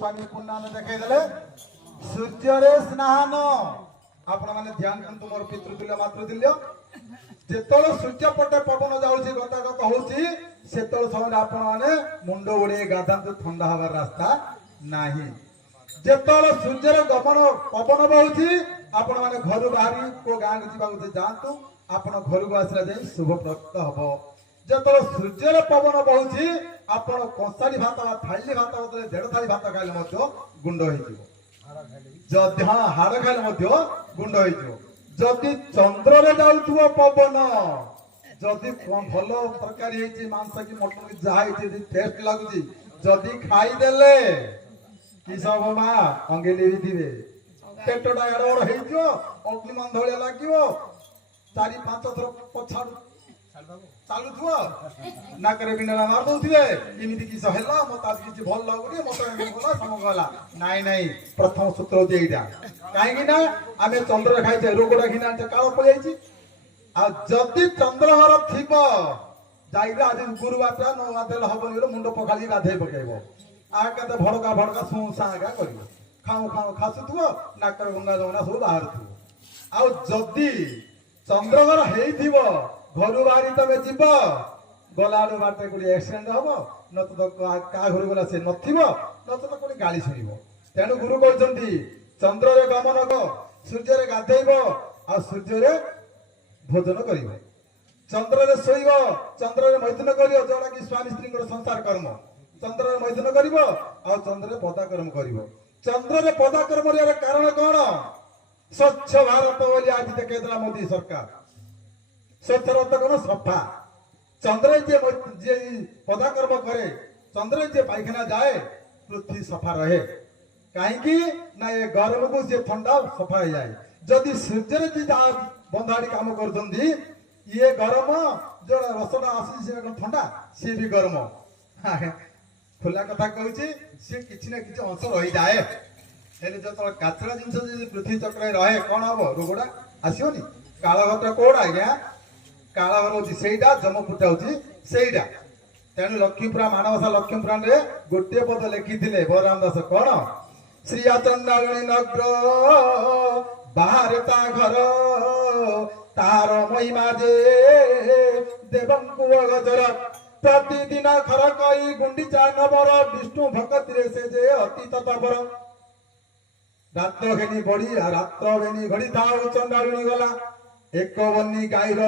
गोस्वामी पुण्य देखा सूर्य स्नान आपण मैंने ध्यान करते मोर पितृतुल्य मातृतुल्य जेतल सूर्य पटे पवन जाऊँगी गतागत होती से समय आपण मैंने मुंड उड़े गाधातु ठंडा हबार रास्ता नाही जेतल सूर्यर गमन पवन बहुची आपण मैंने घर बाहरी को गाँव को जातु आपण घर को आसला जाए शुभ प्राप्त हम जेतल सूर्यर पवन बहुची आपण कंसारी भात थाली भात बदले 1.5 थाली भात खाइले गुंड हो हाँ हाड़ खाइले गुंड हो जदि चंद्र रे जाउथुव पवन जदि भल तरकारी मांस की मटन की जहाँ टेस्ट लगुच जदि खाईदेले कि सब माँ अंगेली भी थे पेटटा एड़ बड़ अग्निमान भलिया लगे 4-5 थर पछाड़ू चालुथुव नाकरे बिंडा मार दउथिबे इमिति किस हैला मत आज किछ भल लागुनी मत गला सम गला नाइ नाइ प्रथम सूत्र होती एटा काहे कि ना आमे चंद्र खाइछे रोगडा घिना काळ पळि आइछि आ जति चंद्रहर थिबो जाइरा आज गुरुवारटा न गाधेल हबन गेलो मुंड पखाली गाधे पकेबो आ कते भड़का भड़का सुसागा करिवो खाऊ खाऊ खासुथुव नाकर गंगा जमुना सब बाहर थुव आ जति चंद्रहर हेइथिबो घर बाहरी तबे जीव गला बाटे कोई एक्सीडेंट हम न तो क्या घर गला से नथिबो न तो कोई गाली शुणव तेणु गुरु कहते चंद्र रे गमन क सूर्य रे गाधेब आ सूर्य रे भोजन कर चंद्र रे शोइब चंद्र रे मैथुन कर जोड़ा कि स्वामी स्त्री संसार कर्म चंद्र रे मैथुन कर चंद्र रे पदाकर्म कर चंद्र रे पदाकर्म कारण कौन स्वच्छ भारत बोली आज देखा मोदी सरकार स्वच्छ रथ कौन सफा चंद्र जे पदाकर्म करे चंद्र जे पायखाना जाए पृथ्वी सफा रहे कहीं ना ये गरम को जे ठंडा सफा हो जाए जदि सूर्य जी बंधाड़ी काम कर ये गरम जो रसटा आस ठंडा सी भी गरम खुला कथा कहूँ सी किसी ना कि अंश रही जाए जो काचरा जिन पृथ्वी चक्र रहे कौन हम रोगड़ा आसोनी कालघटा कौड़ा आज्ञा कालघर होची सेटा जमपुटा होची सेटा तेणु लक्ष्मीपुरा मानवसा लक्ष्मीपुरा रे गोटे पद लिखिथिले बलराम दास कोन श्री चंडालिनी नगर बाहर ता घर तार महिमा जे देवंकु गजर प्रतिदिन खर कई गुंडीचा नबर विष्णु भक्ति रे से जे अति तत्पर रात्र घेनी बड़ी रात्र घेनी घड़ी था चंडालिनी गला एक बनी गाईर